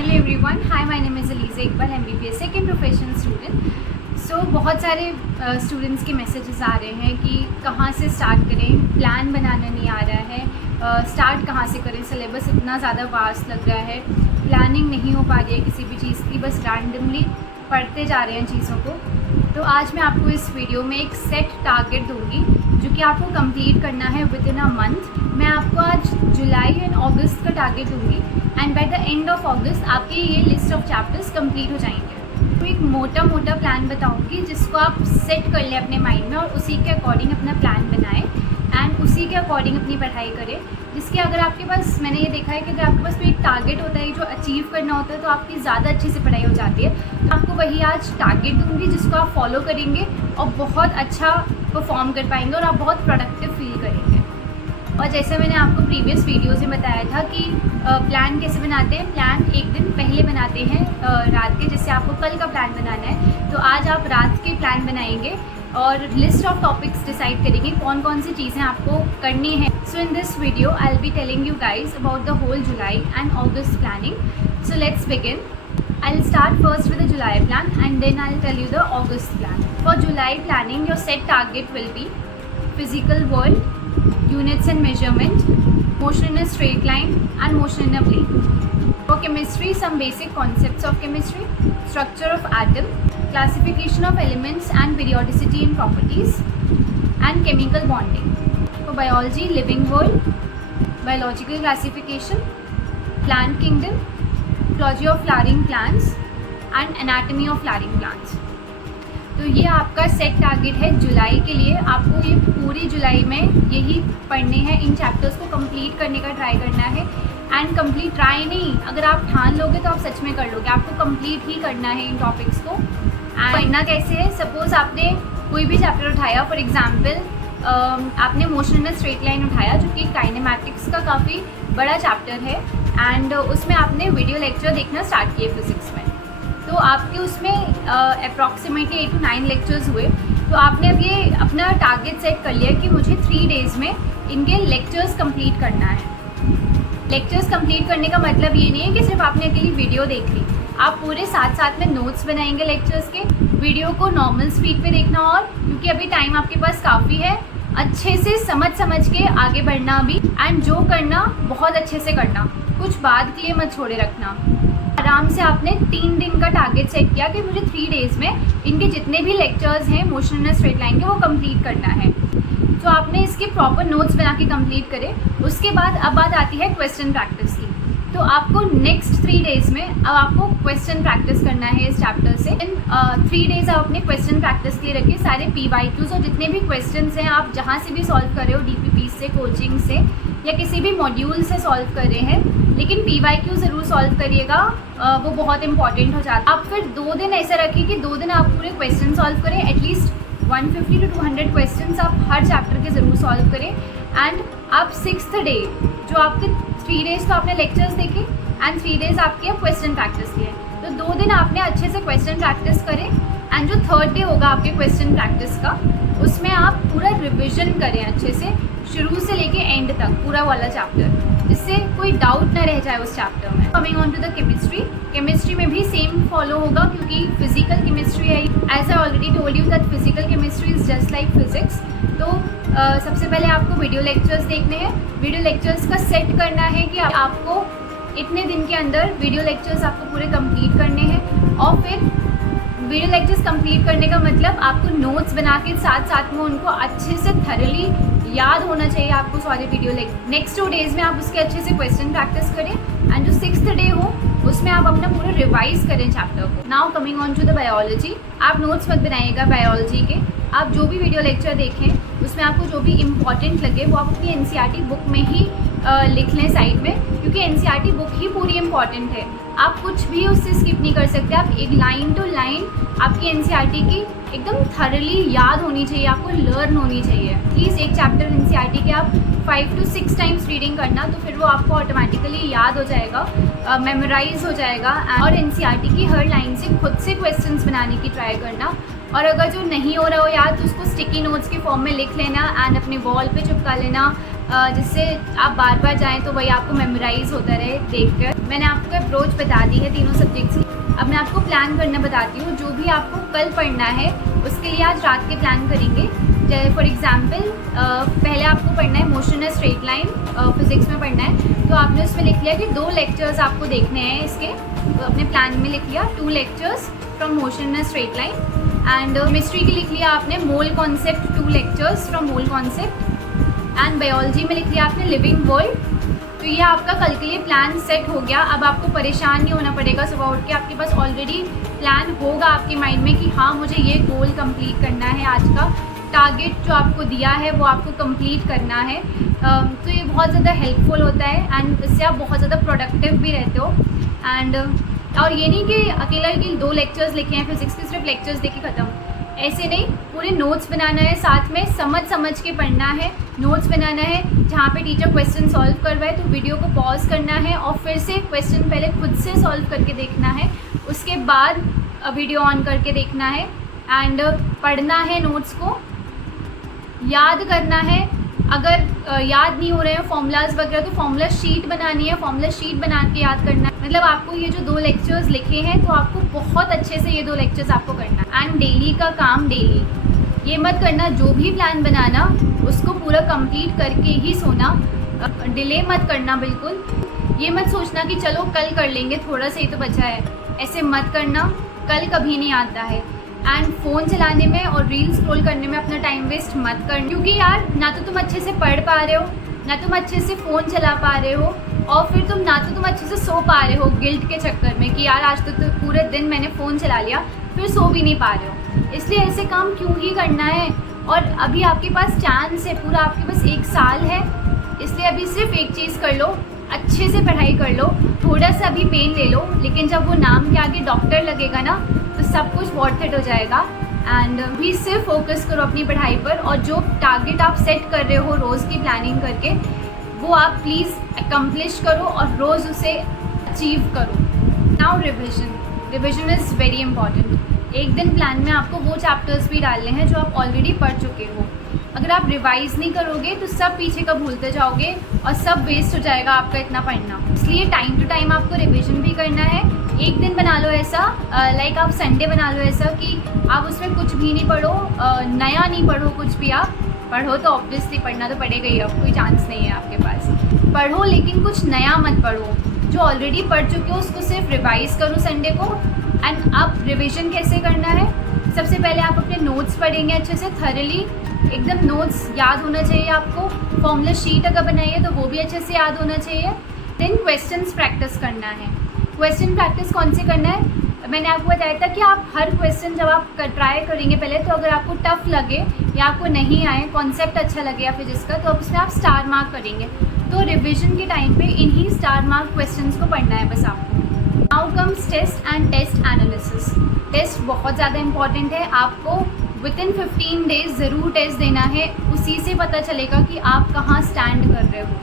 Hello everyone, hi my name is Aliza Iqbal, MBBS second professional student. So बहुत सारे students के messages आ रहे हैं कि कहाँ से स्टार्ट करें, प्लान बनाना नहीं आ रहा है, स्टार्ट कहाँ से करें, सिलेबस इतना ज़्यादा वास्ट लग रहा है, प्लानिंग नहीं हो पा रही है किसी भी चीज़ की, बस रैंडमली पढ़ते जा रहे हैं चीज़ों को। तो आज मैं आपको इस वीडियो में एक सेट टारगेट दूंगी जो कि आपको कंप्लीट करना है विद इन अ मंथ। मैं आपको आज जुलाई एंड अगस्त का टारगेट दूंगी and by the end of August आपके ये लिस्ट ऑफ चैप्टर्स कंप्लीट हो जाएंगे। तो एक मोटा प्लान बताऊंगी जिसको आप सेट कर लें अपने माइंड में और उसी के अकॉर्डिंग अपना प्लान बनाएं एंड उसी के अकॉर्डिंग अपनी पढ़ाई करें। जिसके अगर आपके पास, मैंने ये देखा है कि अगर आपके पास कोई एक टारगेट होता है जो अचीव करना होता है तो आपकी ज़्यादा अच्छे से पढ़ाई हो जाती है। तो आपको वही आज टारगेट दूंगी जिसको आप फॉलो करेंगे और बहुत अच्छा परफॉर्म कर पाएंगे और आप बहुत प्रोडक्टिव फील करेंगे। और जैसे मैंने आपको प्रीवियस वीडियोज़ में बताया था कि प्लान कैसे बनाते हैं, प्लान एक दिन पहले बनाते हैं रात के, जैसे आपको कल का प्लान बनाना है तो आज आप रात के प्लान बनाएंगे और लिस्ट ऑफ टॉपिक्स डिसाइड करेंगे कौन कौन सी चीज़ें आपको करनी है। So in this video I will be telling you guys about the whole July and August planning. So let's begin. I'll start first with the July plan and then I'll tell you the August plan. For July planning, your set target will be physical world, units and measurement, motion in a straight line and motion in a plane. For chemistry, some basic concepts of chemistry, structure of atom, classification of elements and periodicity in properties, and chemical bonding. For biology, living world, biological classification, plant kingdom, ecology of flowering plants and anatomy of flowering plants. तो ये आपका set target है जुलाई के लिए। आपको ये पूरी जुलाई में यही पढ़ने हैं, इन चैप्टर्स को कंप्लीट करने का ट्राई करना है। एंड कंप्लीट ट्राई नहीं, अगर आप ठान लोगे तो आप सच में कर लोगे। आपको कंप्लीट ही करना है इन टॉपिक्स को। एंड पढ़ना कैसे है, सपोज आपने कोई भी चैप्टर उठाया, फॉर एग्जाम्पल आपने motion in a straight line उठाया जो कि काइनेमैटिक्स का काफ़ी बड़ा चैप्टर है एंड उसमें आपने वीडियो लेक्चर देखना स्टार्ट किए फिज़िक्स में। तो आपके उसमें अप्रॉक्सीमेटली 8 to 9 लेक्चर्स हुए। तो आपने अब ये अपना टारगेट सेट कर लिया कि मुझे 3 डेज़ में इनके लेक्चर्स कंप्लीट करना है। लेक्चर्स कंप्लीट करने का मतलब ये नहीं है कि सिर्फ आपने अकेली वीडियो देख ली, आप पूरे साथ साथ में नोट्स बनाएंगे लेक्चर्स के। वीडियो को नॉर्मल स्पीड पे देखना, और क्योंकि अभी टाइम आपके पास काफ़ी है, अच्छे से समझ के आगे बढ़ना अभी। एंड जो करना बहुत अच्छे से करना, कुछ बाद के लिए मत छोड़े रखना। आराम से आपने 3 दिन का टारगेट सेट किया कि मुझे 3 डेज़ में इनके जितने भी लेक्चर्स हैं motion in a straight line के वो कंप्लीट करना है। तो आपने इसके प्रॉपर नोट्स बना के कंप्लीट करें। उसके बाद अब बात आती है क्वेश्चन प्रैक्टिस की। तो आपको नेक्स्ट 3 डेज़ में अब आपको क्वेश्चन प्रैक्टिस करना है इस चैप्टर से। इन 3 डेज़ आप अपने क्वेश्चन प्रैक्टिस के लिए रखिए। सारे PYQs और जितने भी क्वेश्चन हैं आप जहाँ से भी सॉल्व कर रहे हो, DPP से, कोचिंग से या किसी भी मॉड्यूल से सॉल्व कर रहे हैं, लेकिन PYQ ज़रूर सॉल्व करिएगा, वो बहुत इंपॉर्टेंट हो जाता है। आप फिर 2 दिन ऐसा रखिए कि 2 दिन आप पूरे क्वेश्चन सॉल्व करें। एटलीस्ट 150 to 200 क्वेश्चन आप हर चैप्टर के ज़रूर सॉल्व करें। एंड आप 6th डे, जो आपके 3 डेज़ तो आपने लेक्चर्स देखे एंड 3 डेज़ आपके अब क्वेश्चन प्रैक्टिस किए, तो 2 दिन आपने अच्छे से क्वेश्चन प्रैक्टिस करें। एंड जो 3rd डे होगा आपके क्वेश्चन प्रैक्टिस का, उसमें आप पूरा रिविजन करें अच्छे से, शुरू से लेके एंड तक पूरा वाला चैप्टर, जिससे कोई डाउट ना रह जाए उस चैप्टर में। Coming on to the chemistry, chemistry में भी सेम फॉलो होगा क्योंकि फिजिकल केमिस्ट्री है। As I already told you that physical chemistry is just like physics. तो सबसे पहले आपको वीडियो लेक्चर्स देखने हैं। वीडियो लेक्चर्स का सेट करना है कि आपको इतने दिन के अंदर वीडियो लेक्चर्स आपको पूरे कंप्लीट करने हैं। और फिर वीडियो लेक्चर्स कंप्लीट करने का मतलब आपको नोट्स बना के साथ साथ में उनको अच्छे से थरली याद होना चाहिए आपको सारे वीडियो नेक्स्ट 2 डेज़ में आप उसके अच्छे से क्वेश्चन प्रैक्टिस करें। एंड जो 6th डे हो उसमें आप अपना पूरा रिवाइज करें चैप्टर को। Now coming on to the biology, आप नोट्स मत बनाइएगा बायोलॉजी के। आप जो भी वीडियो लेक्चर देखें उसमें आपको जो भी इम्पॉर्टेंट लगे वो आप अपनी NCERT बुक में ही लिख लें साइड में, क्योंकि NCERT बुक ही पूरी इंपॉर्टेंट है। आप कुछ भी उससे स्किप नहीं कर सकते। आप एक लाइन टू लाइन आपकी NCERT की एकदम थरली याद होनी चाहिए, आपको लर्न होनी चाहिए। प्लीज़ एक चैप्टर NCERT के आप 5 to 6 टाइम्स रीडिंग करना, तो फिर वो आपको ऑटोमेटिकली याद हो जाएगा, मेमोराइज हो जाएगा। और NCERT की हर लाइन से खुद से क्वेश्चंस बनाने की ट्राई करना। और अगर जो नहीं हो रहा हो याद तो उसको स्टिकी नोट्स के फॉर्म में लिख लेना एंड अपने वॉल पे चिपका लेना, जिससे आप बार बार जाएं तो वही आपको मेमोराइज होता रहे देखकर। मैंने आपको अप्रोच बता दी है तीनों सब्जेक्ट्स की। अब मैं आपको प्लान करना बताती हूँ। जो भी आपको कल पढ़ना है उसके लिए आज रात के प्लान करेंगे। जैसे फॉर एग्जांपल पहले आपको पढ़ना है motion a straight line, physics में पढ़ना है, तो आपने उसमें लिख लिया कि 2 लेक्चर्स आपको देखने हैं इसके, तो अपने प्लान में लिख लिया 2 lectures from motion a straight line. And chemistry की लिख लिया आपने mole concept 2 lectures from mole concept. And biology में लिख लिया आपने लिविंग वर्ल्ड। तो ये आपका कल के लिए प्लान सेट हो गया। अब आपको परेशान नहीं होना पड़ेगा। सुबह उठ के आपके पास ऑलरेडी प्लान होगा आपके माइंड में कि हाँ मुझे ये गोल कंप्लीट करना है, आज का टारगेट जो आपको दिया है वो आपको कंप्लीट करना है। तो ये बहुत ज़्यादा हेल्पफुल होता है एंड इससे आप बहुत ज़्यादा प्रोडक्टिव भी रहते हो। एंड और ये नहीं कि अकेला कि 2 लेक्चर्स लिखे हैं फिजिक्स के, सिर्फ लेक्चर्स देके ख़त्म, ऐसे नहीं। पूरे नोट्स बनाना है, साथ में समझ के पढ़ना है। नोट्स बनाना है, जहाँ पे टीचर क्वेश्चन सॉल्व करवाए तो वीडियो को पॉज करना है और फिर से क्वेश्चन पहले खुद से सॉल्व करके देखना है, उसके बाद वीडियो ऑन करके देखना है। एंड पढ़ना है, नोट्स को याद करना है। अगर याद नहीं हो रहे हैं फॉर्मूलाज वगैरह तो फॉर्मूला शीट बनानी है, फॉर्मूला शीट बना के याद करना है। मतलब आपको ये जो 2 लेक्चर्स लिखे हैं तो आपको बहुत अच्छे से ये 2 लेक्चर्स आपको करना है। एंड डेली का काम डेली, ये मत करना जो भी प्लान बनाना उसको पूरा कंप्लीट करके ही सोना, डिले मत करना बिल्कुल। ये मत सोचना कि चलो कल कर लेंगे, थोड़ा सा ही तो बचा है, ऐसे मत करना। कल कभी नहीं आता है। एंड फ़ोन चलाने में और रील स्क्रॉल करने में अपना टाइम वेस्ट मत कर, क्योंकि यार ना तो तुम अच्छे से पढ़ पा रहे हो, ना तुम अच्छे से फ़ोन चला पा रहे हो, और फिर ना तो तुम अच्छे से सो पा रहे हो गिल्ट के चक्कर में कि यार आज तो पूरे दिन मैंने फ़ोन चला लिया, फिर सो भी नहीं पा रहे हो। इसलिए ऐसे काम क्यों ही करना है। और अभी आपके पास चांस है, पूरा आपके पास 1 साल है, इसलिए अभी सिर्फ एक चीज़ कर लो, अच्छे से पढ़ाई कर लो। थोड़ा सा अभी पेन ले लो, लेकिन जब वो नाम के आगे डॉक्टर लगेगा ना तो सब कुछ वर्थ इट हो जाएगा। एंड भी सिर्फ फोकस करो अपनी पढ़ाई पर, और जो टारगेट आप सेट कर रहे हो रोज़ की प्लानिंग करके, वो आप प्लीज़ अकम्प्लिश करो और रोज़ उसे अचीव करो। Now revision is very important. एक दिन प्लान में आपको वो चैप्टर्स भी डालने हैं जो आप ऑलरेडी पढ़ चुके हो। अगर आप रिवाइज़ नहीं करोगे तो सब पीछे का भूलते जाओगे और सब वेस्ट हो जाएगा आपका इतना पढ़ना। इसलिए टाइम टू टाइम आपको रिविजन भी करना है। एक दिन बना लो ऐसा, लाइक आप संडे बना लो ऐसा कि आप उसमें कुछ भी नहीं पढ़ो, नया नहीं पढ़ो, कुछ भी आप पढ़ो तो ऑब्वियसली पढ़ना तो पड़ेगा ही, अब कोई चांस नहीं है आपके पास। पढ़ो लेकिन कुछ नया मत पढ़ो, जो ऑलरेडी पढ़ चुके हो उसको सिर्फ रिवाइज़ करो संडे को। एंड अब रिविज़न कैसे करना है, सबसे पहले आप अपने नोट्स पढ़ेंगे अच्छे से थॉरली, एकदम नोट्स याद होना चाहिए आपको। फॉर्मूला शीट अगर बनाइए तो वो भी अच्छे से याद होना चाहिए। देन क्वेश्चंस प्रैक्टिस करना है। क्वेश्चन प्रैक्टिस कौन से करना है, मैंने आपको बताया था कि आप हर क्वेश्चन जब आप ट्राई करेंगे पहले, तो अगर आपको टफ लगे या आपको नहीं आए, कॉन्सेप्ट अच्छा लगे या फिजिक्स का, तो उसमें आप स्टार मार्क करेंगे। तो रिविजन के टाइम पे इन्हीं स्टार मार्क क्वेश्चंस को पढ़ना है बस आपको। Now comes test and test analysis. Test बहुत ज़्यादा इंपॉर्टेंट है। आपको विदिन 15 डेज ज़रूर टेस्ट देना है, उसी से पता चलेगा कि आप कहाँ स्टैंड कर रहे हो।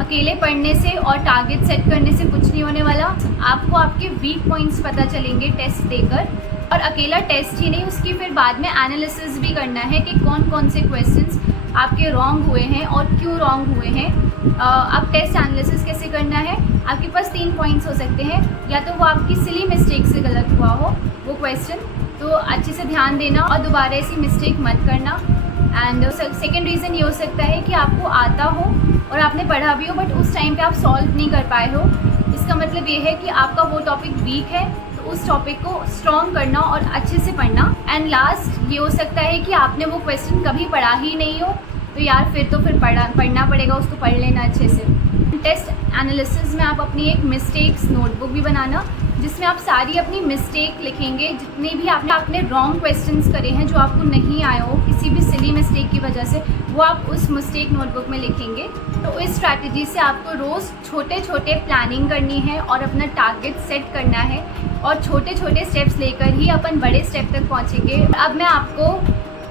अकेले पढ़ने से और टारगेट सेट करने से कुछ नहीं होने वाला। आपको आपके वीक पॉइंट्स पता चलेंगे टेस्ट देकर। और अकेला टेस्ट ही नहीं, उसकी फिर बाद में एनालिसिस भी करना है कि कौन कौन से क्वेश्चंस आपके रॉन्ग हुए हैं और क्यों रॉन्ग हुए हैं। अब टेस्ट एनालिसिस कैसे करना है, आपके पास 3 पॉइंट्स हो सकते हैं। या तो वो आपकी सिली मिस्टेक से गलत हुआ हो वो क्वेश्चन, तो अच्छे से ध्यान देना और दोबारा ऐसी मिस्टेक मत करना। एंड सेकेंड रीज़न ये हो सकता है कि आपको आता हो और आपने पढ़ा भी हो बट उस टाइम पे आप सॉल्व नहीं कर पाए हो। इसका मतलब ये है कि आपका वो टॉपिक वीक है, तो उस टॉपिक को स्ट्रॉन्ग करना और अच्छे से पढ़ना। एंड लास्ट ये हो सकता है कि आपने वो क्वेश्चन कभी पढ़ा ही नहीं हो, तो यार फिर पढ़ना पड़ेगा, उसको पढ़ लेना अच्छे से। टेस्ट एनालिसिस में आप अपनी एक मिस्टेक्स नोटबुक भी बनाना, जिसमें आप सारी अपनी मिस्टेक लिखेंगे, जितने भी आपने रॉन्ग क्वेश्चंस करे हैं जो आपको नहीं आए हो किसी भी सिली मिस्टेक की वजह से, वो आप उस मिस्टेक नोटबुक में लिखेंगे। तो इस स्ट्रैटेजी से आपको रोज़ छोटे छोटे प्लानिंग करनी है और अपना टारगेट सेट करना है, और छोटे छोटे स्टेप्स लेकर ही अपन बड़े स्टेप तक पहुँचेंगे। अब मैं आपको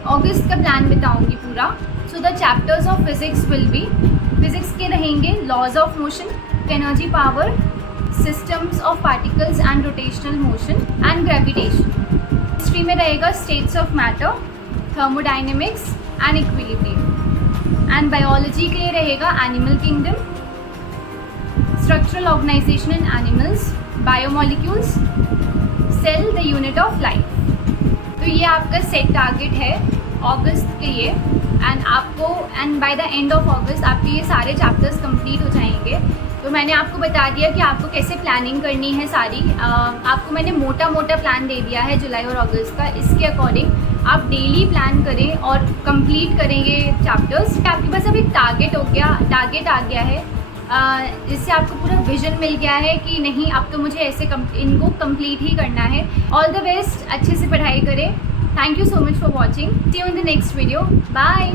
अगस्त का प्लान बताऊँगी पूरा। So the chapters of physics will be, physics के रहेंगे laws of motion, energy power, systems of particles and rotational motion and gravitation. History में रहेगा states of matter, thermodynamics and equilibrium. And biology के लिए रहेगा animal kingdom, structural organisation in animals, biomolecules, cell the unit of life. तो ये आपका set target है अगस्त के लिए, and by the end of August आपके ये सारे चैप्टर्स कंप्लीट हो जाएंगे। तो मैंने आपको बता दिया कि आपको कैसे प्लानिंग करनी है सारी। आपको मैंने मोटा मोटा प्लान दे दिया है जुलाई और अगस्त का। इसके अकॉर्डिंग आप डेली प्लान करें और कंप्लीट करेंगे चैप्टर्स। आपके पास अब एक टारगेट आ गया है, जिससे आपको पूरा विजन मिल गया है कि नहीं अब तो मुझे ऐसे इनको कंप्लीट ही करना है। ऑल द बेस्ट, अच्छे से पढ़ाई करें। Thank you so much for watching. See you in the next video. Bye.